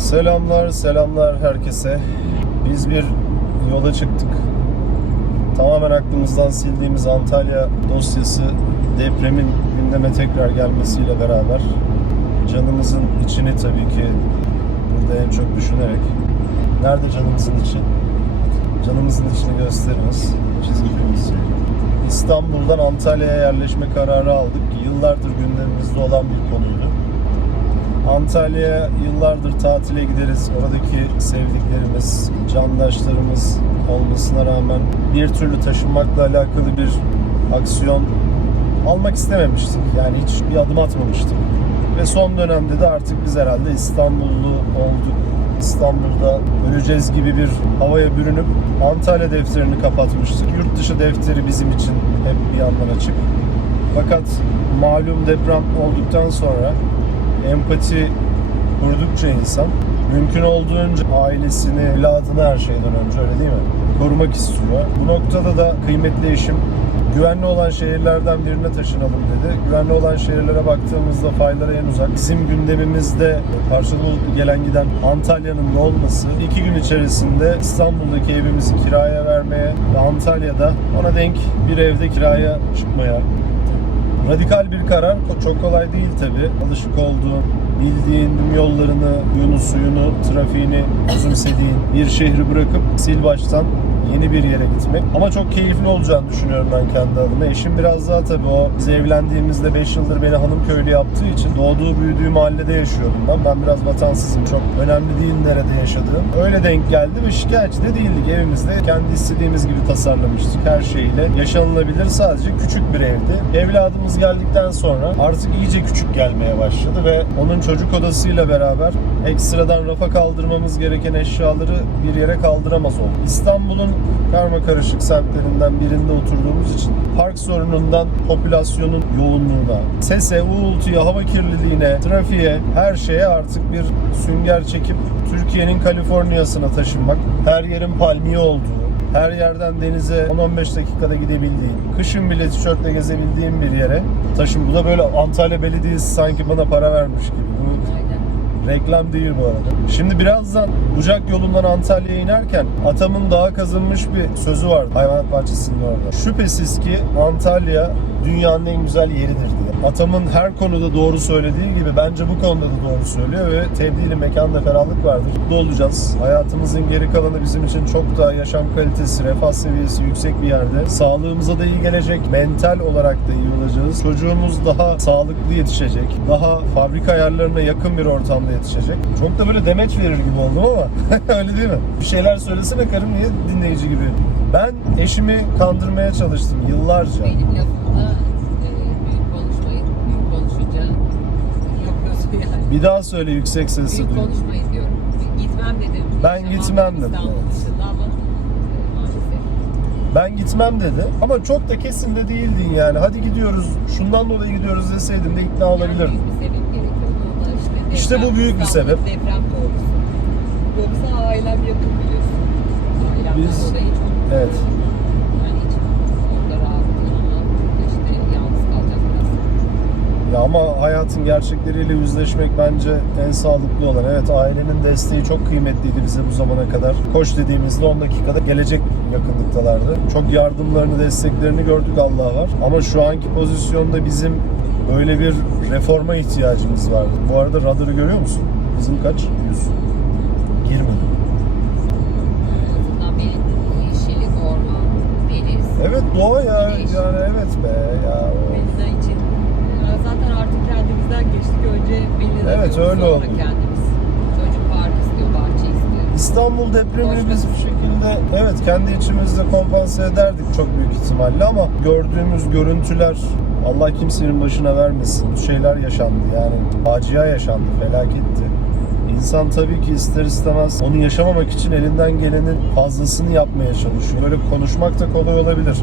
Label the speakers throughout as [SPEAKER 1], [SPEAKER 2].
[SPEAKER 1] Selamlar, selamlar herkese. Biz bir yola çıktık. Tamamen aklımızdan sildiğimiz Antalya dosyası depremin gündeme tekrar gelmesiyle beraber canımızın içini tabii ki burada en çok düşünerek nerede canımızın içi? Canımızın içini gösteriniz. Çizgi. İstanbul'dan Antalya'ya yerleşme kararı aldık. Yıllardır gündemimizde olan bir konuydu. Antalya'ya yıllardır tatile gideriz. Oradaki sevdiklerimiz, candaşlarımız olmasına rağmen bir türlü taşınmakla alakalı bir aksiyon almak istememiştik. Yani hiç bir adım atmamıştık. Ve son dönemde de artık biz herhalde İstanbullu olduk. İstanbul'da öleceğiz gibi bir havaya bürünüp Antalya defterini kapatmıştık. Yurt dışı defteri bizim için hep bir yandan açık. Fakat malum deprem olduktan sonra empati kurdukça insan mümkün olduğunca ailesini, evladını her şeyden önce öyle değil mi? Korumak istiyor. Bu noktada da kıymetli eşim güvenli olan şehirlerden birine taşınalım dedi. Güvenli olan şehirlere baktığımızda faylara en uzak. Bizim gündemimizde parçalı gelen giden Antalya'nın da olması iki gün içerisinde İstanbul'daki evimizi kiraya vermeye ve Antalya'da ona denk bir evde kiraya çıkmaya Radikal bir karar. Çok kolay değil tabi. Alışık olduğun, bildiğin yollarını, suyunu, suyunu, trafiğini özümsediğin bir şehri bırakıp sil baştan yeni bir yere gitmek. Ama çok keyifli olacağını düşünüyorum ben kendi adıma. Eşim biraz daha tabii o biz evlendiğimizde 5 yıldır beni hanım köylü yaptığı için doğduğu büyüdüğü mahallede yaşıyordum ben. Ben biraz vatansızım. Çok önemli değil nerede yaşadığım. Öyle denk geldi ve şikayetçi de değildik. Evimizde kendi istediğimiz gibi tasarlamıştık. Her şeyle yaşanılabilir. Sadece küçük bir evdi. Evladımız geldikten sonra artık iyice küçük gelmeye başladı ve onun çocuk odasıyla beraber ekstradan rafa kaldırmamız gereken eşyaları bir yere kaldıramaz oldu. İstanbul'un karma karışık semtlerinden birinde oturduğumuz için park sorunundan popülasyonun yoğunluğuna, sese, uğultuya, hava kirliliğine, trafiğe, her şeye artık bir sünger çekip Türkiye'nin Kaliforniya'sına taşınmak, her yerin palmiye olduğu, her yerden denize 10-15 dakikada gidebildiğin, kışın bile tişörtle gezebildiğin bir yere taşın. Bu da böyle Antalya Belediyesi sanki bana para vermiş gibi. Bu Reklam değil bu arada. Şimdi birazdan Bucak yolundan Antalya'ya inerken atamın daha kazınmış bir sözü var hayvanat bahçesinin orada. Şüphesiz ki Antalya dünyanın en güzel yeridir diye. Atamın her konuda doğru söylediği gibi bence bu konuda da doğru söylüyor ve tebdili mekanda ferahlık vardır. Mutlu olacağız. Hayatımızın geri kalanı bizim için çok daha yaşam kalitesi, refah seviyesi yüksek bir yerde. Sağlığımıza da iyi gelecek. Mental olarak da iyi olacağız. Çocuğumuz daha sağlıklı yetişecek. Daha fabrika ayarlarına yakın bir ortamda yetişecek. Çok da böyle demeç verir gibi oldum ama öyle değil mi? Bir şeyler söylesene karım niye dinleyici gibi. Ben eşimi kandırmaya çalıştım yıllarca.
[SPEAKER 2] Benim lafımda
[SPEAKER 1] Bir daha söyle yüksek sesle
[SPEAKER 2] Büyük
[SPEAKER 1] duyayım.
[SPEAKER 2] konuşmayın diyorum. Gitmem dedim.
[SPEAKER 1] Ben
[SPEAKER 2] Yaşamam
[SPEAKER 1] gitmem dedim.
[SPEAKER 2] İstanbul dışında ama maalesef.
[SPEAKER 1] Ben gitmem dedi. Ama çok da kesin de değildin yani. Hadi gidiyoruz. Şundan dolayı gidiyoruz deseydim de ikna
[SPEAKER 2] Yani
[SPEAKER 1] olabilirdim.
[SPEAKER 2] büyük bir sebep gerekiyordu. O da işte deprem,
[SPEAKER 1] İşte bu büyük bir
[SPEAKER 2] İstanbul
[SPEAKER 1] sebep.
[SPEAKER 2] Deprem korkusu. Yoksa ailem yakın biliyorsun. Ailemden
[SPEAKER 1] Biz-
[SPEAKER 2] dolayı çok
[SPEAKER 1] Evet.
[SPEAKER 2] yani hiç orada rahat değil ama işte yalnız kalacağız biraz.
[SPEAKER 1] Ya ama hayatın gerçekleriyle yüzleşmek bence en sağlıklı olan. Evet ailenin desteği çok kıymetliydi bize bu zamana kadar. Koş dediğimizde 10 dakikada gelecek yakınlıktalardı. Çok yardımlarını, desteklerini gördük Allah var. Ama şu anki pozisyonda bizim böyle bir reforma ihtiyacımız var. Bu arada radarı görüyor musun? Bizim kaç? 100. Girmedi.
[SPEAKER 2] En azından bir yeşillik, orman, deniz.
[SPEAKER 1] Evet doğa ya. Yani evet be ya
[SPEAKER 2] Melina için. Ya Zaten kendimizden geçtik. Önce Melina
[SPEAKER 1] Evet, öyle oldu.
[SPEAKER 2] kendimiz. Çocuk park istiyor, bahçe istiyor.
[SPEAKER 1] İstanbul depremini
[SPEAKER 2] Boş
[SPEAKER 1] biz bir şekilde evet kendi içimizde kompanse ederdik çok büyük ihtimalle ama gördüğümüz görüntüler Allah kimsenin başına vermesin. Bu şeyler yaşandı yani facia yaşandı, felaketti. İnsan tabii ki ister istemez onu yaşamamak için elinden gelenin fazlasını yapmaya çalışıyor. Böyle konuşmak da kolay olabilir.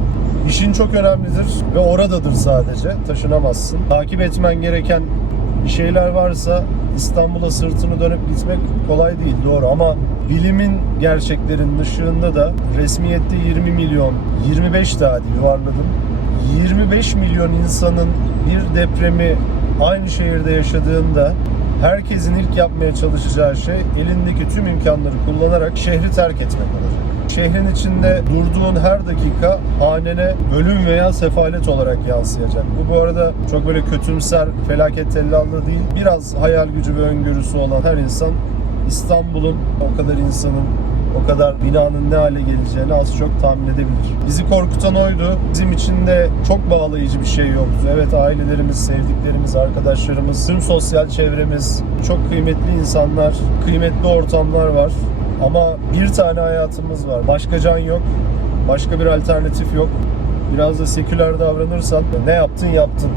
[SPEAKER 1] İşin çok önemlidir ve oradadır sadece. Taşınamazsın. Takip etmen gereken bir şeyler varsa İstanbul'a sırtını dönüp gitmek kolay değil doğru ama bilimin gerçeklerin ışığında da resmiyette 20 milyon 25 daha hadi yuvarladım 25 milyon insanın bir depremi aynı şehirde yaşadığında herkesin ilk yapmaya çalışacağı şey elindeki tüm imkanları kullanarak şehri terk etmek olacak. Şehrin içinde durduğun her dakika hanene ölüm veya sefalet olarak yansıyacak. Bu bu arada çok böyle kötümser, felaket tellallığı değil. Biraz hayal gücü ve öngörüsü olan her insan İstanbul'un o kadar insanın o kadar binanın ne hale geleceğini az çok tahmin edebilir. Bizi korkutan oydu. Bizim için de çok bağlayıcı bir şey yoktu. Evet ailelerimiz, sevdiklerimiz, arkadaşlarımız, tüm sosyal çevremiz, çok kıymetli insanlar, kıymetli ortamlar var. Ama bir tane hayatımız var. Başka can yok. Başka bir alternatif yok. Biraz da seküler davranırsan ne yaptın yaptın.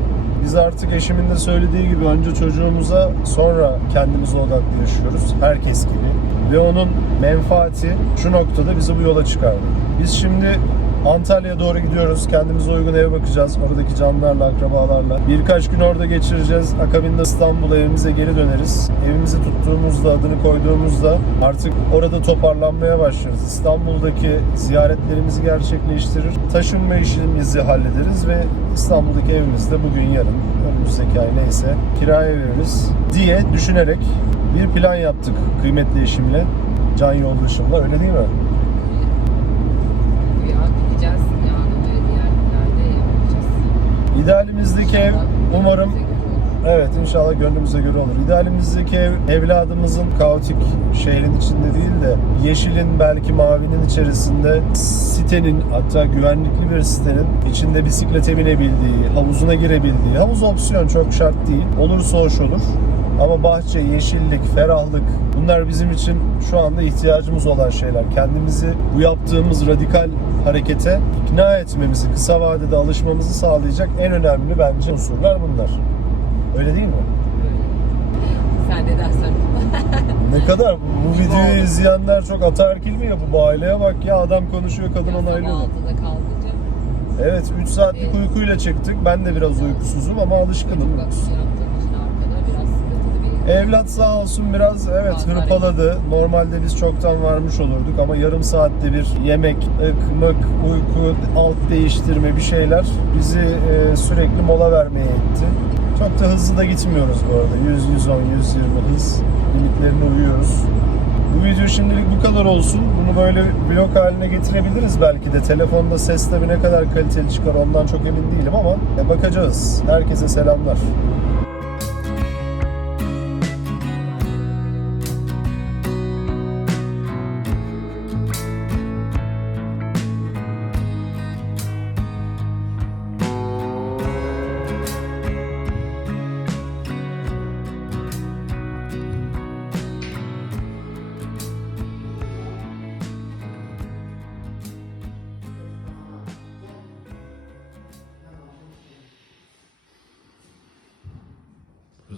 [SPEAKER 1] Biz artık eşimin de söylediği gibi önce çocuğumuza sonra kendimize odaklı yaşıyoruz. Herkes gibi. Ve onun menfaati şu noktada bizi bu yola çıkardı. Biz şimdi Antalya'ya doğru gidiyoruz. Kendimize uygun eve bakacağız. Oradaki canlarla, akrabalarla. Birkaç gün orada geçireceğiz. Akabinde İstanbul'a evimize geri döneriz. Evimizi tuttuğumuzda, adını koyduğumuzda artık orada toparlanmaya başlarız. İstanbul'daki ziyaretlerimizi gerçekleştirir. Taşınma işimizi hallederiz ve İstanbul'daki evimizde bugün yarın, önümüzdeki ay neyse kiraya veririz diye düşünerek bir plan yaptık kıymetli eşimle. Can yoldaşımla öyle değil mi? İdealimizdeki ev umarım. Evet inşallah gönlümüze göre olur. İdealimizdeki ev evladımızın kaotik şehrin içinde değil de yeşilin belki mavinin içerisinde sitenin hatta güvenlikli bir sitenin içinde bisiklete binebildiği, havuzuna girebildiği, havuz opsiyon çok şart değil. Olursa hoş olur. Ama bahçe, yeşillik, ferahlık bunlar bizim için şu anda ihtiyacımız olan şeyler. Kendimizi bu yaptığımız radikal harekete ikna etmemizi, kısa vadede alışmamızı sağlayacak en önemli bence unsurlar bunlar. Öyle değil mi?
[SPEAKER 2] Sen de dersen.
[SPEAKER 1] Ne kadar bu videoyu izleyenler çok ataerkil mi ya bu aileye bak ya adam konuşuyor kadın onaylıyor.
[SPEAKER 2] Sabah 6'da kalkınca
[SPEAKER 1] Evet 3 saatlik uykuyla çıktık. Ben de biraz uykusuzum ama alışkınım.
[SPEAKER 2] çocuk bakışı yaptığım için arkada biraz sıkıntılı bir
[SPEAKER 1] Evlat sağ olsun biraz evet
[SPEAKER 2] Fazla
[SPEAKER 1] hırpaladı. Normalde biz çoktan varmış olurduk ama yarım saatte bir yemek, ık, mık, uyku, alt değiştirme bir şeyler bizi e, sürekli mola vermeye itti. Çok da hızlı da gitmiyoruz bu arada. 100, 110, 120 hız limitlerine uyuyoruz. Bu video şimdilik bu kadar olsun. Bunu böyle vlog haline getirebiliriz belki de. Telefonda ses tabii ne kadar kaliteli çıkar ondan çok emin değilim ama bakacağız. Herkese selamlar.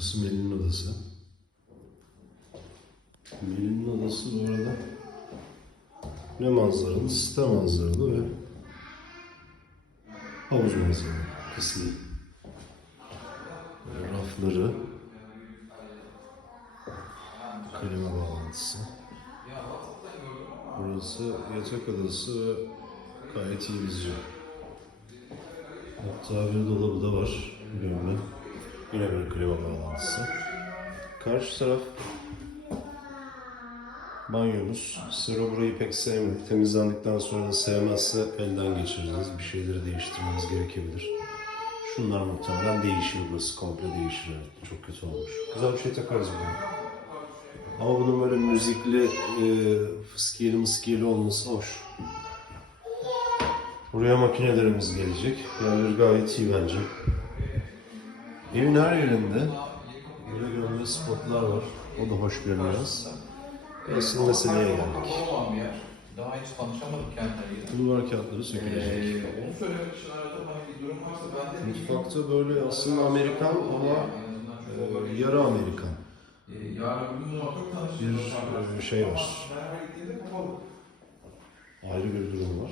[SPEAKER 1] Burası Melih'in odası. Melih'in odası bu arada ne manzaralı? Site manzaralı ve havuz manzaralı kısmı. Böyle rafları, klima bağlantısı. Burası yatak odası ve gayet iyi vizyon. Hatta bir dolabı da var. Böyle. Yine bir klima bağlantısı. Karşı taraf banyomuz. Sero burayı pek sevmedi. Temizlendikten sonra da sevmezse elden geçireceğiz. Bir şeyleri değiştirmemiz gerekebilir. Şunlar muhtemelen değişir burası. Komple değişir. evet. Çok kötü olmuş. Güzel bir şey takarız buraya. Ama bunun böyle müzikli, e, fıskiyeli mıskiyeli olması hoş. Buraya makinelerimiz gelecek. Yerleri gayet iyi bence. Evin her yerinde böyle görünme spotlar var. O da hoş görünüyor. Asıl meseleye geldik.
[SPEAKER 3] Daha hiç tanışamadık kendileri.
[SPEAKER 1] Duvar kağıtları sökülecek.
[SPEAKER 3] Ee, onu söylemek için aradım. Hani bir durum varsa ben de
[SPEAKER 1] Mutfakta böyle aslında Amerikan ama e, yarı Amerikan
[SPEAKER 3] Ee, bir
[SPEAKER 1] şey var. Ayrı bir durum var.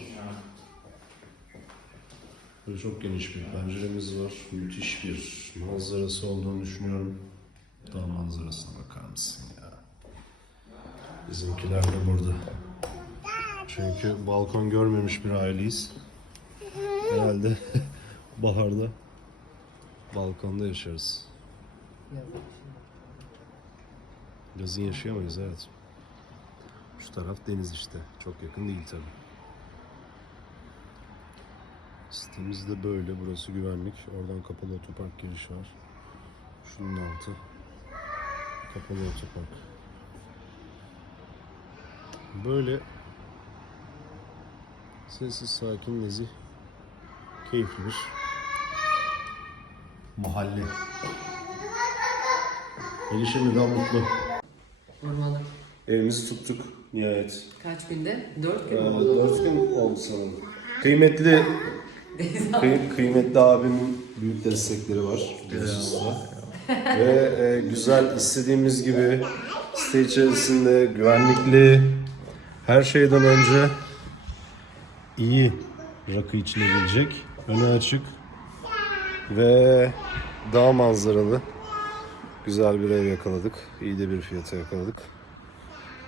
[SPEAKER 1] Böyle çok geniş bir penceremiz var. Müthiş bir manzarası olduğunu düşünüyorum. Dağ manzarasına bakar mısın ya? Bizimkiler de burada. Çünkü balkon görmemiş bir aileyiz. Herhalde baharda balkonda yaşarız. Yazın yaşayamayız evet. Şu taraf deniz işte. Çok yakın değil tabi. Sitemiz de böyle. Burası güvenlik. Oradan kapalı otopark girişi var. Şunun altı. Kapalı otopark. Böyle sessiz, sakin, nezih, keyifli bir mahalle. Eli şimdiden mutlu.
[SPEAKER 2] Vurmalı.
[SPEAKER 1] Evimizi tuttuk nihayet.
[SPEAKER 2] Kaç günde? Dört gün
[SPEAKER 1] Ee,
[SPEAKER 2] mü oldu?
[SPEAKER 1] dört gün oldu sanırım. Kıymetli kıy- kıymetli abimin büyük destekleri var. Ve e, güzel istediğimiz gibi site içerisinde güvenlikli her şeyden önce iyi rakı içilebilecek, önü açık ve dağ manzaralı güzel bir ev yakaladık. İyi de bir fiyata yakaladık.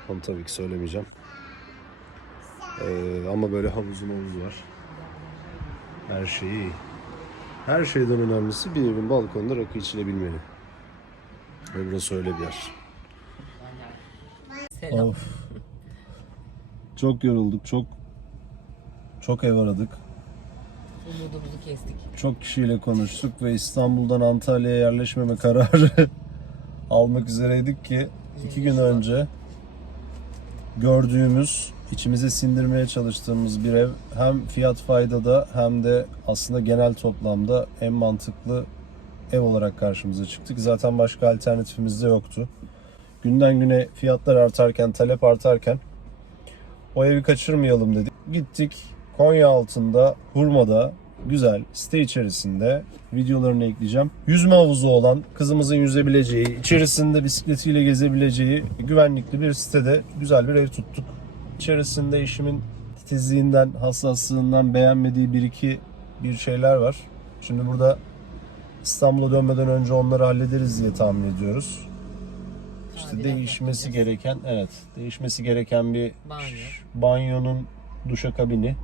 [SPEAKER 1] Onu tabii ki söylemeyeceğim. Ee, ama böyle havuzu mavuzu var. Her şey iyi. Her şeyden önemlisi bir evin balkonunda rakı içilebilmeli. Ve burası öyle bir yer.
[SPEAKER 2] Selam.
[SPEAKER 1] Of. Çok yorulduk. Çok çok ev aradık.
[SPEAKER 2] Umudumuzu kestik.
[SPEAKER 1] Çok kişiyle konuştuk ve İstanbul'dan Antalya'ya yerleşmeme kararı almak üzereydik ki iki gün önce gördüğümüz, içimize sindirmeye çalıştığımız bir ev hem fiyat faydada hem de aslında genel toplamda en mantıklı ev olarak karşımıza çıktık. Zaten başka alternatifimiz de yoktu. Günden güne fiyatlar artarken, talep artarken o evi kaçırmayalım dedik. Gittik Konya altında, Hurma'da güzel site içerisinde videolarını ekleyeceğim. Yüzme havuzu olan, kızımızın yüzebileceği, içerisinde bisikletiyle gezebileceği güvenlikli bir sitede güzel bir ev tuttuk. İçerisinde işimin titizliğinden, hassaslığından beğenmediği bir iki bir şeyler var. Şimdi burada İstanbul'a dönmeden önce onları hallederiz diye tahmin ediyoruz. İşte
[SPEAKER 2] Tadilat
[SPEAKER 1] değişmesi
[SPEAKER 2] yapacağız.
[SPEAKER 1] gereken, evet, değişmesi gereken bir
[SPEAKER 2] Banyo.
[SPEAKER 1] banyonun duşakabini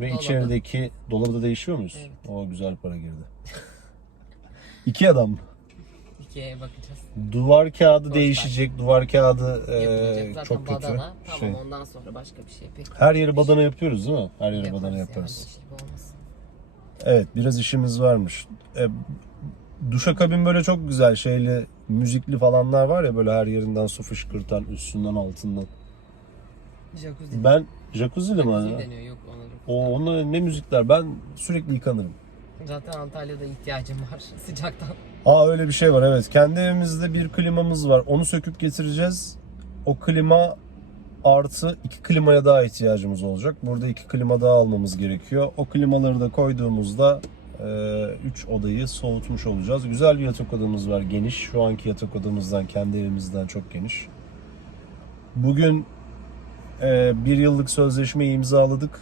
[SPEAKER 1] ve
[SPEAKER 2] Dolabı.
[SPEAKER 1] içerideki dolabı da değişiyor muyuz?
[SPEAKER 2] Evet.
[SPEAKER 1] O güzel para girdi. İki adam.
[SPEAKER 2] İkiye bakacağız.
[SPEAKER 1] Duvar kağıdı
[SPEAKER 2] Boş
[SPEAKER 1] değişecek. Duvar kağıdı e,
[SPEAKER 2] Yapılacak
[SPEAKER 1] çok kötü.
[SPEAKER 2] badana. Tamam
[SPEAKER 1] Şey,
[SPEAKER 2] ondan sonra başka bir şey. Peki.
[SPEAKER 1] her yeri badana yapıyoruz değil mi? Her yeri
[SPEAKER 2] Yaparız
[SPEAKER 1] badana
[SPEAKER 2] yani,
[SPEAKER 1] yaparız.
[SPEAKER 2] bir şey olmaz.
[SPEAKER 1] Evet biraz işimiz varmış. E, duşakabin böyle çok güzel şeyli müzikli falanlar var ya böyle her yerinden su fışkırtan üstünden altından.
[SPEAKER 2] Jacuzzi.
[SPEAKER 1] Ben jacuzzi'li mi?
[SPEAKER 2] Jacuzzi deniyor yok ona jacuzzi.
[SPEAKER 1] O onunla ne müzikler? Ben sürekli yıkanırım.
[SPEAKER 2] Zaten Antalya'da ihtiyacım var sıcaktan.
[SPEAKER 1] Aa öyle bir şey var evet. Kendi evimizde bir klimamız var. Onu söküp getireceğiz. O klima artı iki klimaya daha ihtiyacımız olacak. Burada iki klima daha almamız gerekiyor. O klimaları da koyduğumuzda 3 odayı soğutmuş olacağız. Güzel bir yatak odamız var geniş. Şu anki yatak odamızdan, kendi evimizden çok geniş. Bugün e, bir yıllık sözleşmeyi imzaladık.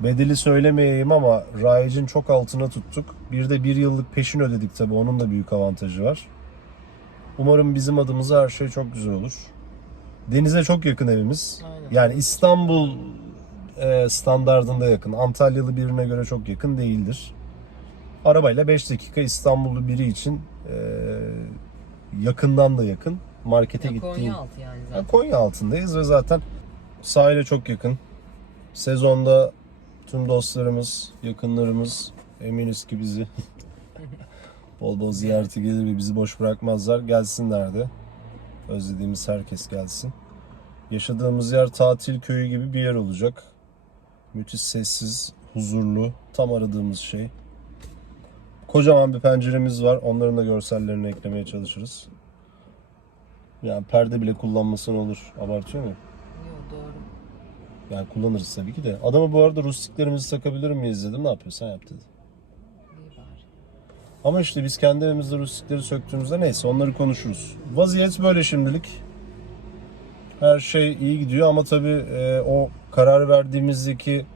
[SPEAKER 1] Bedeli söylemeyeyim ama rayicin çok altına tuttuk. Bir de bir yıllık peşin ödedik tabi onun da büyük avantajı var. Umarım bizim adımıza her şey çok güzel olur. Denize çok yakın evimiz.
[SPEAKER 2] Aynen.
[SPEAKER 1] Yani İstanbul e, standardında yakın. Antalyalı birine göre çok yakın değildir. Arabayla 5 dakika İstanbullu biri için e, yakından da yakın. Markete
[SPEAKER 2] Ya
[SPEAKER 1] gittiğin
[SPEAKER 2] Konya altı yani
[SPEAKER 1] ya
[SPEAKER 2] zaten.
[SPEAKER 1] Konya altındayız ve zaten sahile çok yakın. Sezonda tüm dostlarımız, yakınlarımız eminiz ki bizi bol bol ziyarete gelir ve bizi boş bırakmazlar. Gelsinler de. Özlediğimiz herkes gelsin. Yaşadığımız yer tatil köyü gibi bir yer olacak. Müthiş sessiz, huzurlu, tam aradığımız şey. Kocaman bir penceremiz var. Onların da görsellerini eklemeye çalışırız. Yani perde bile kullanmasın olur. Abartıyor mu? Yani kullanırız tabii ki de. Adama bu arada rustiklerimizi takabilir miyiz dedim. Ne yapıyorsan yap dedi. Ama işte biz kendi evimizde rustikleri söktüğümüzde neyse onları konuşuruz. Vaziyet böyle şimdilik. Her şey iyi gidiyor ama tabii e, o karar verdiğimizdeki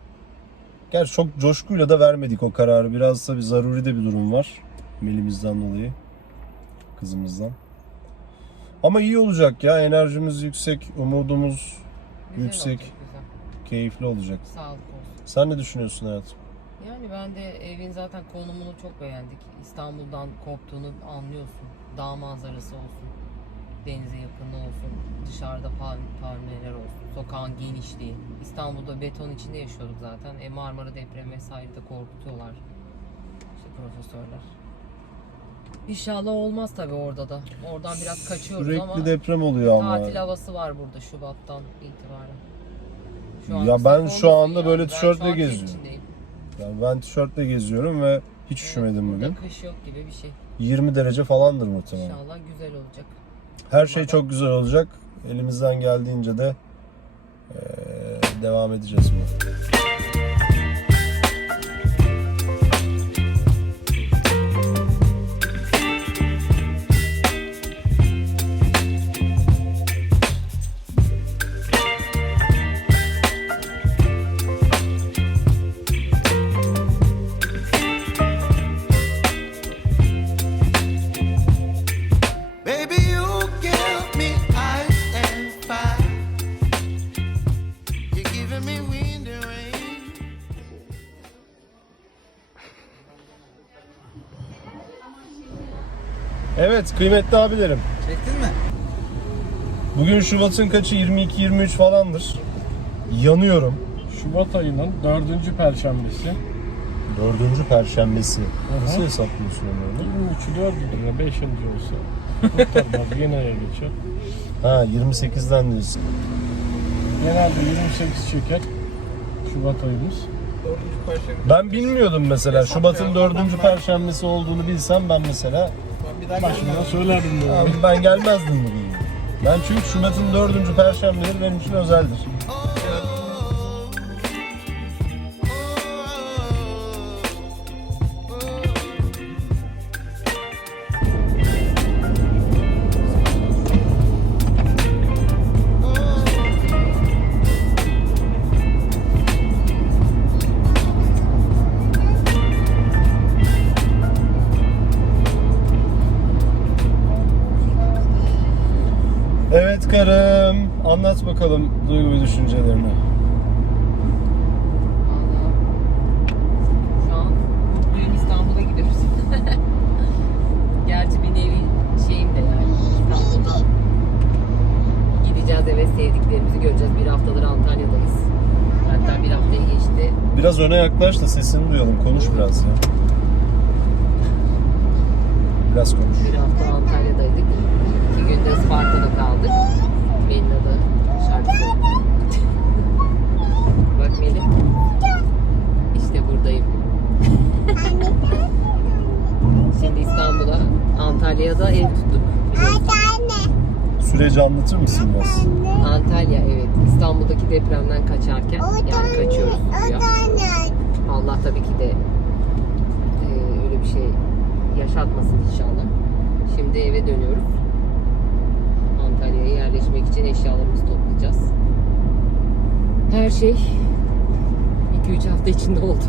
[SPEAKER 1] Gerçi çok coşkuyla da vermedik o kararı. Biraz tabii zaruri de bir durum var. Melimizden dolayı. Kızımızdan. Ama iyi olacak ya. Enerjimiz yüksek. Umudumuz
[SPEAKER 2] Güzel
[SPEAKER 1] Yüksek.
[SPEAKER 2] olacak.
[SPEAKER 1] Keyifli olacak.
[SPEAKER 2] Sağlık olsun.
[SPEAKER 1] Sen ne düşünüyorsun hayatım?
[SPEAKER 2] Yani ben de evin zaten konumunu çok beğendik. İstanbul'dan koptuğunu anlıyorsun. Dağ manzarası olsun. Denize yakınlığı olsun, dışarıda palm- palmiyeler olsun, sokağın genişliği. İstanbul'da beton içinde yaşıyorduk zaten. E Marmara depremi vesaire de korkutuyorlar. İşte profesörler. İnşallah olmaz tabii orada da. Oradan biraz kaçıyoruz
[SPEAKER 1] Sürekli
[SPEAKER 2] ama
[SPEAKER 1] deprem oluyor ama.
[SPEAKER 2] tatil havası var burada Şubat'tan itibaren.
[SPEAKER 1] Ya
[SPEAKER 2] ıslak
[SPEAKER 1] ben şu anda böyle
[SPEAKER 2] şu
[SPEAKER 1] tişörtle geziyorum. Yani ben tişörtle geziyorum ve hiç üşümedim bugün.
[SPEAKER 2] kış yok gibi bir şey.
[SPEAKER 1] 20 derece falandır muhtemelen.
[SPEAKER 2] İnşallah güzel olacak.
[SPEAKER 1] Her şey çok güzel olacak. Elimizden geldiğince de eee, devam edeceğiz buna. Evet kıymetli abilerim.
[SPEAKER 4] Çektin mi?
[SPEAKER 1] Bugün Şubat'ın kaçı? 22-23 falandır. Yanıyorum.
[SPEAKER 5] Şubat ayının dördüncü perşembesi.
[SPEAKER 1] Dördüncü perşembesi. Nasıl hesaplıyorsun onu öyle?
[SPEAKER 5] 23'ü 4'üdür ya 5. olsa. Kurtarmaz yeni aya geçer.
[SPEAKER 1] Ha 28'den diyorsun.
[SPEAKER 5] Genelde 28 çeker Şubat ayımız.
[SPEAKER 1] Ben bilmiyordum mesela. Şubat'ın dördüncü perşembesi olduğunu bilsem ben mesela
[SPEAKER 5] Başından söylerdim böyle.
[SPEAKER 1] abi ben gelmezdim bugün. Ben çünkü Şubat'ın dördüncü perşembeleri benim için özeldir.
[SPEAKER 2] İstanbul'a, Antalya'da ev tuttuk.
[SPEAKER 1] Süreci anlatır mısın biraz?
[SPEAKER 2] Antalya evet. İstanbul'daki depremden kaçarken yani kaçıyoruz güya. Allah tabii ki de e, öyle bir şey yaşatmasın inşallah. Şimdi eve dönüyoruz. Antalya'ya yerleşmek için eşyalarımızı toplayacağız. Her şey 2-3 hafta içinde oldu.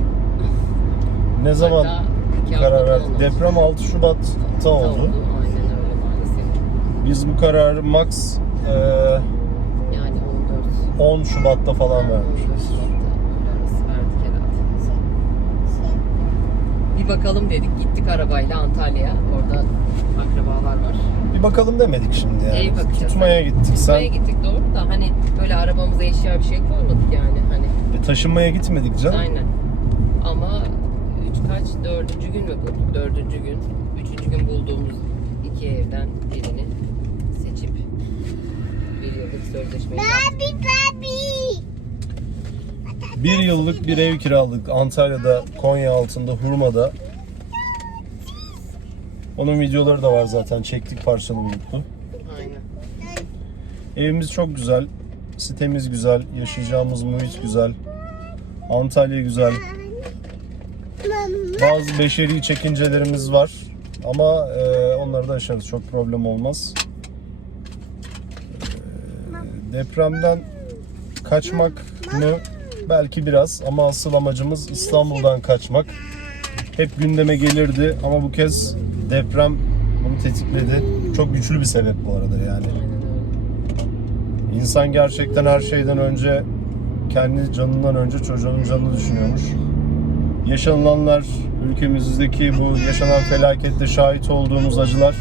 [SPEAKER 1] Ne zaman
[SPEAKER 2] Hatta
[SPEAKER 1] karar verdik?
[SPEAKER 2] oldu.
[SPEAKER 1] Deprem 6 Şubat'ta oldu.
[SPEAKER 2] Aynen öyle maalesef.
[SPEAKER 1] Biz bu kararı max e,
[SPEAKER 2] Yani 14
[SPEAKER 1] 10 Şubat'ta falan
[SPEAKER 2] 14
[SPEAKER 1] vermişiz.
[SPEAKER 2] Bir bakalım dedik. Gittik arabayla Antalya'ya. Orada akrabalar var.
[SPEAKER 1] Bir bakalım demedik şimdi yani.
[SPEAKER 2] Ev bakacağız.
[SPEAKER 1] Tutmaya gittik.
[SPEAKER 2] Tutmaya
[SPEAKER 1] Sen
[SPEAKER 2] gittik doğru da hani böyle arabamıza eşya bir şey koymadık yani hani.
[SPEAKER 1] E, taşınmaya gitmedik canım.
[SPEAKER 2] Aynen. Kaç dördüncü gün mü bulduk? Dördüncü gün. Üçüncü gün bulduğumuz iki evden birini seçip bir yıllık sözleşmeyi yaptık.
[SPEAKER 1] Bir yıllık bir ev kiraladık Antalya'da, Konya altında, Hurma'da. Onun videoları da var zaten. Çektik parçalı bulutlu.
[SPEAKER 2] Aynen.
[SPEAKER 1] Evimiz çok güzel. Sitemiz güzel. Yaşayacağımız muhit güzel. Antalya güzel. Bazı beşeri çekincelerimiz var. Ama e, onları da aşarız. Çok problem olmaz. E, depremden kaçmak mı? Belki biraz ama asıl amacımız İstanbul'dan kaçmak. Hep gündeme gelirdi ama bu kez deprem bunu tetikledi. Çok güçlü bir sebep bu arada yani. İnsan gerçekten her şeyden önce kendi canından önce çocuğunun canını düşünüyormuş. Yaşanılanlar, ülkemizdeki bu yaşanan felakette şahit olduğumuz acılar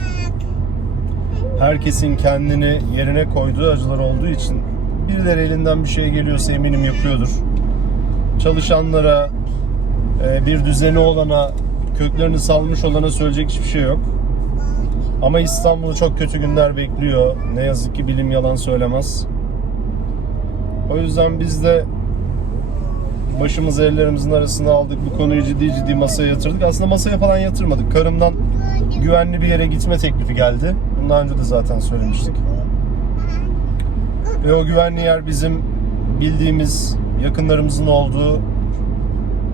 [SPEAKER 1] herkesin kendini yerine koyduğu acılar olduğu için birileri elinden bir şey geliyorsa eminim yapıyordur. Çalışanlara, e, bir düzeni olana, köklerini salmış olana söyleyecek hiçbir şey yok. Ama İstanbul'u çok kötü günler bekliyor. Ne yazık ki bilim yalan söylemez. O yüzden biz de başımızı ellerimizin arasına aldık. Bu konuyu ciddi ciddi masaya yatırdık. Aslında masaya falan yatırmadık. Karımdan güvenli bir yere gitme teklifi geldi. Bundan önce de zaten söylemiştik. Ve o güvenli yer bizim bildiğimiz, yakınlarımızın olduğu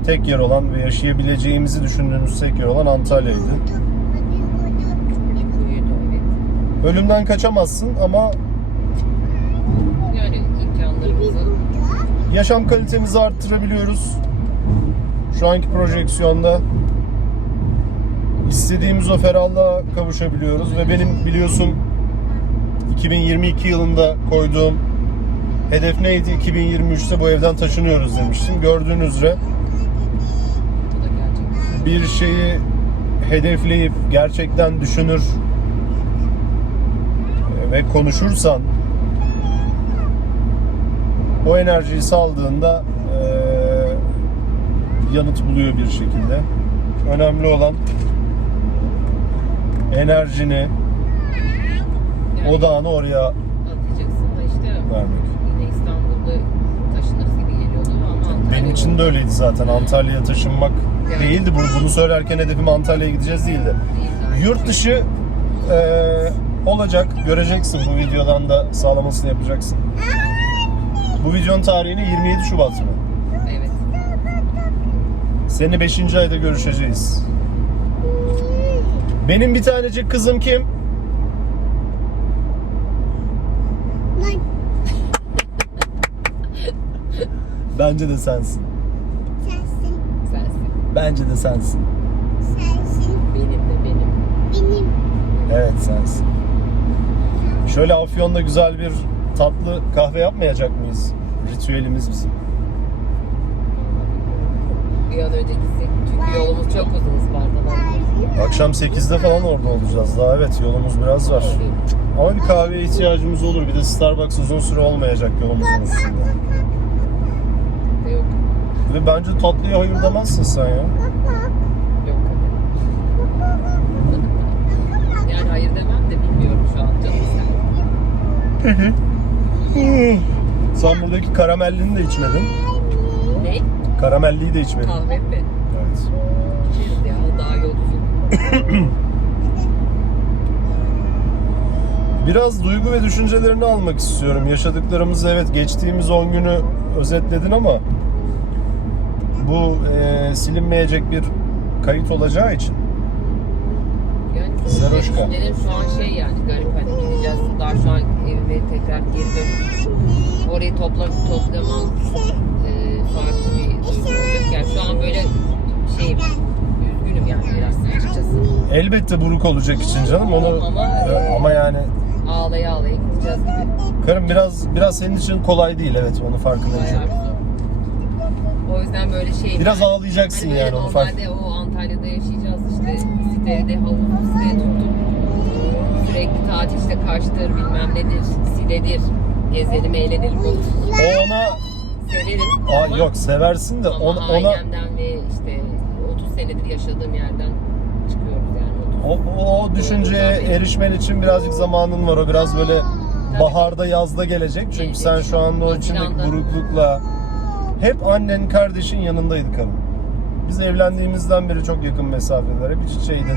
[SPEAKER 1] tek yer olan ve yaşayabileceğimizi düşündüğümüz tek yer olan Antalya'ydı. Ölümden kaçamazsın ama
[SPEAKER 2] Yani imkanlarımızı
[SPEAKER 1] yaşam kalitemizi arttırabiliyoruz. Şu anki projeksiyonda istediğimiz o ferahlığa kavuşabiliyoruz ve benim biliyorsun 2022 yılında koyduğum hedef neydi? 2023'te bu evden taşınıyoruz demiştim. Gördüğünüz üzere bir şeyi hedefleyip gerçekten düşünür ve konuşursan o enerjiyi saldığında eee, yanıt buluyor bir şekilde. Önemli olan enerjini,
[SPEAKER 2] Yani
[SPEAKER 1] odağını oraya
[SPEAKER 2] atacaksın da işte
[SPEAKER 1] vermek.
[SPEAKER 2] yine İstanbul'da taşınırız gibi geliyordu ama Antalya
[SPEAKER 1] Benim için de öyleydi zaten Antalya'ya taşınmak değildi. Bunu, bunu söylerken hedefim Antalya'ya gideceğiz değildi.
[SPEAKER 2] değil.
[SPEAKER 1] Yurt dışı eee, olacak. Göreceksin bu videodan da sağlamasını yapacaksın. Bu videonun tarihini 27 Şubat mı?
[SPEAKER 2] Evet.
[SPEAKER 1] Seni 5. ayda görüşeceğiz. Benim bir tanecik kızım kim? Bence de sensin.
[SPEAKER 2] Sensin.
[SPEAKER 1] Bence de sensin.
[SPEAKER 2] Benim de benim.
[SPEAKER 1] Evet sensin. Şöyle Afyon'da güzel bir tatlı kahve yapmayacak mıyız? Ritüelimiz bizim.
[SPEAKER 2] Bir an önce gitsek çünkü yolumuz çok uzun Isparta'dan.
[SPEAKER 1] Akşam 8'de falan orada olacağız daha. Evet yolumuz biraz var. Ama bir kahveye ihtiyacımız olur. Bir de Starbucks uzun süre olmayacak yolumuzun üstünde.
[SPEAKER 2] Yok.
[SPEAKER 1] Ve bence tatlıya hayır demezsin sen ya.
[SPEAKER 2] Yok. yani hayır demem de bilmiyorum şu an canım ister.
[SPEAKER 1] Sen buradaki karamellini de içmedin.
[SPEAKER 2] Ne?
[SPEAKER 1] Karamelliyi de içmedin.
[SPEAKER 2] Kahve mi?
[SPEAKER 1] Evet.
[SPEAKER 2] İçeriz ya daha yol uzun.
[SPEAKER 1] Biraz duygu ve düşüncelerini almak istiyorum. Yaşadıklarımızı evet geçtiğimiz 10 günü özetledin ama bu e, silinmeyecek bir kayıt olacağı için
[SPEAKER 2] Yani
[SPEAKER 1] Zeroşka.
[SPEAKER 2] şu an şey yani garip hani gideceğiz daha şu an evime tekrar geri dön. Orayı topla, toplamam e, farklı bir duygu olacak. Yani şu an böyle şey üzgünüm yani biraz açıkçası.
[SPEAKER 1] elbette buruk olacak için canım onu
[SPEAKER 2] Ama-
[SPEAKER 1] e, ama yani
[SPEAKER 2] Ağlaya ağlaya gideceğiz gibi.
[SPEAKER 1] karım biraz biraz senin için kolay değil evet onu farkındayım.
[SPEAKER 2] Bayağı bir zor. O yüzden böyle şey...
[SPEAKER 1] Biraz ağlayacaksın
[SPEAKER 2] Hani böyle
[SPEAKER 1] yani, onu fark-
[SPEAKER 2] Normalde o Antalya'da yaşayacağız işte sitede havuz siteye tuttuk. Sürekli tatil işte kaçtır bilmem nedir, sidedir. Gezelim eğlenelim olur.
[SPEAKER 1] O ona
[SPEAKER 2] Severim
[SPEAKER 1] Aa,
[SPEAKER 2] ama,
[SPEAKER 1] yok seversin de
[SPEAKER 2] ama
[SPEAKER 1] ona, ona
[SPEAKER 2] ailemden ve işte 30 senedir yaşadığım yerden çıkıyoruz yani. 30
[SPEAKER 1] o, o düşünceye erişmen için birazcık zamanın var. O biraz böyle
[SPEAKER 2] Tabii.
[SPEAKER 1] baharda yazda gelecek. Çünkü
[SPEAKER 2] Gelecek.
[SPEAKER 1] sen şu anda o içindeki
[SPEAKER 2] Haziran'da.
[SPEAKER 1] buruklukla hep annen kardeşin yanındaydı karım. Biz evlendiğimizden beri çok yakın mesafeler. Hep iç içeydin.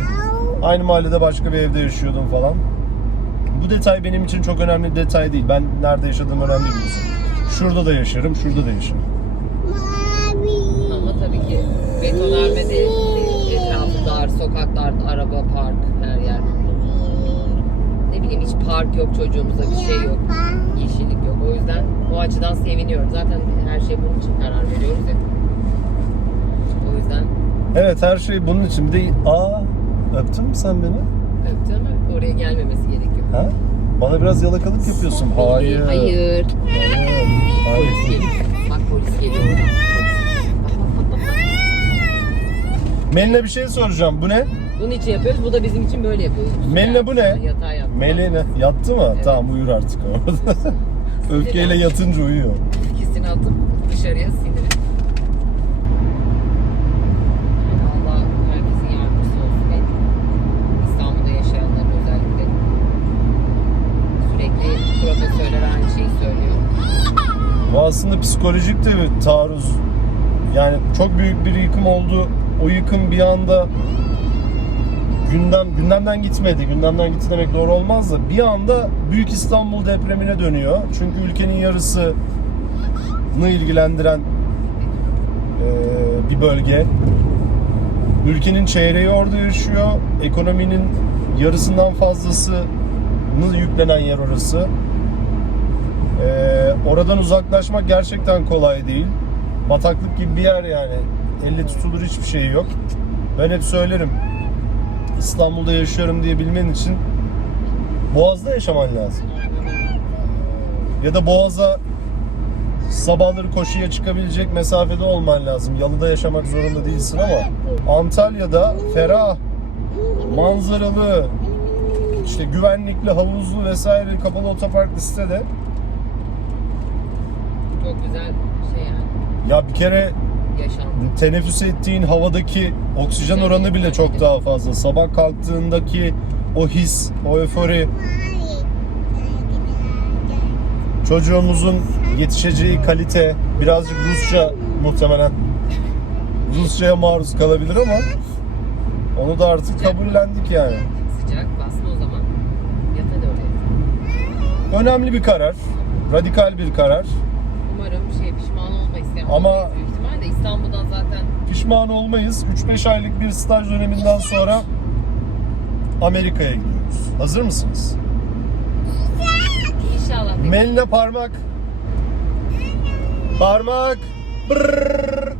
[SPEAKER 1] Aynı mahallede başka bir evde yaşıyordun falan. Bu detay benim için çok önemli bir detay değil. Ben nerede yaşadığım önemli biliyorsun. Şurada da yaşarım, şurada da yaşarım.
[SPEAKER 2] Ama tabii ki betonarmede etrafı dar, sokaklar, araba, park, her yer. Ne bileyim hiç park yok çocuğumuza bir şey yok. Yeşillik yok. O yüzden o açıdan seviniyorum. Zaten her şey bunun için karar veriyoruz ya. O yüzden
[SPEAKER 1] Evet her şey bunun için. Bir de aa öptün mü sen beni?
[SPEAKER 2] öptü ama oraya gelmemesi gerekiyor.
[SPEAKER 1] Ha? Bana biraz yalakalık yapıyorsun. Hayır.
[SPEAKER 2] Hayır.
[SPEAKER 1] Hayır.
[SPEAKER 2] Polis geliyor. Bak polis geliyor. Bak, bak, bak, bak.
[SPEAKER 1] Meline bir şey soracağım. Bu ne?
[SPEAKER 2] Bunun için yapıyoruz. Bu da bizim için böyle yapıyoruz.
[SPEAKER 1] Melina bu ne?
[SPEAKER 2] Yatağa yattı.
[SPEAKER 1] Melina yattı mı?
[SPEAKER 2] Evet.
[SPEAKER 1] Tamam uyur artık orada. Öfkeyle yatınca uyuyor.
[SPEAKER 2] İkisini atıp dışarıya sindirin. Allah herkesin yardımcısı olsun. Ben İstanbul'da yaşayanların özellikle sürekli profesörler aynı şeyi söylüyor.
[SPEAKER 1] Bu aslında psikolojik de bir taarruz. Yani çok büyük bir yıkım oldu. O yıkım bir anda gündem gündemden gitmedi. Gündemden gitti demek doğru olmaz da bir anda Büyük İstanbul depremine dönüyor. Çünkü ülkenin yarısını ilgilendiren eee, bir bölge. Ülkenin çeyreği orada yaşıyor. Ekonominin yarısından fazlasını yüklenen yer orası. Ee, oradan uzaklaşmak gerçekten kolay değil. Bataklık gibi bir yer yani. Elle tutulur hiçbir şey yok. Ben hep söylerim. İstanbul'da yaşıyorum diye bilmen için Boğaz'da yaşaman lazım. Ya da Boğaz'a sabahları koşuya çıkabilecek mesafede olman lazım. Yalıda yaşamak zorunda değilsin ama Antalya'da ferah, manzaralı, işte güvenlikli, havuzlu vesaire kapalı otopark listede
[SPEAKER 2] Çok güzel şey yani.
[SPEAKER 1] Ya bir kere
[SPEAKER 2] Yaşantı.
[SPEAKER 1] teneffüs ettiğin havadaki oksijen oranı bile çok daha fazla. Sabah kalktığındaki o his, o eufori, çocuğumuzun yetişeceği kalite, birazcık Rusça muhtemelen Rusça'ya maruz kalabilir ama onu da artık kabullendik yani.
[SPEAKER 2] Sıcak basma o zaman. Yat hadi oraya.
[SPEAKER 1] Önemli bir karar, radikal bir karar.
[SPEAKER 2] Umarım şey pişman olmayız. Yani
[SPEAKER 1] Ama-
[SPEAKER 2] olmayız büyük ihtimalle İstanbul'dan zaten
[SPEAKER 1] Pişman olmayız. 3-5 aylık bir staj döneminden sonra Amerika'ya gidiyoruz. Hazır mısınız?
[SPEAKER 2] inşallah
[SPEAKER 1] Melina parmak. Parmak. Brrrr.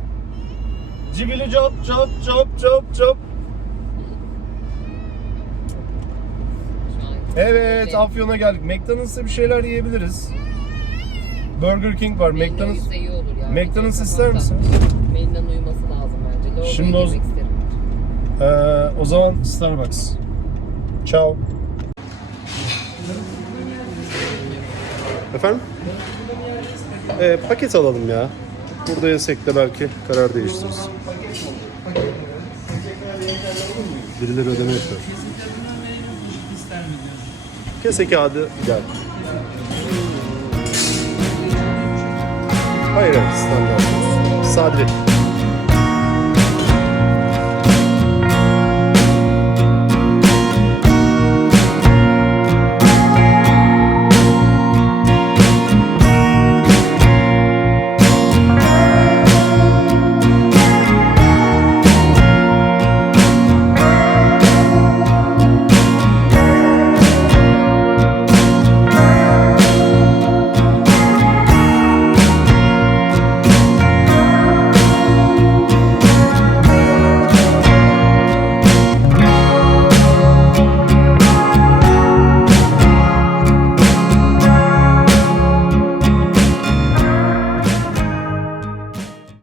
[SPEAKER 1] Cigili cop cop cop cop cop. Evet Afyon'a geldik. McDonald's'a bir şeyler yiyebiliriz. Burger King var.
[SPEAKER 2] Menü
[SPEAKER 1] McDonald's.
[SPEAKER 2] iyi olur ya.
[SPEAKER 1] McDonald's ister misiniz?
[SPEAKER 2] Menüden uyuması lazım bence. Lavaboya
[SPEAKER 1] Şimdi o-
[SPEAKER 2] girmek isterim.
[SPEAKER 1] Ee, o zaman Starbucks. Ciao. Efendim? Ee, paket alalım ya. Burada yesek de belki karar değiştiririz. Birileri ödeme yapıyor. Kese kağıdı gel. Hayır, hayır standart. Sadri.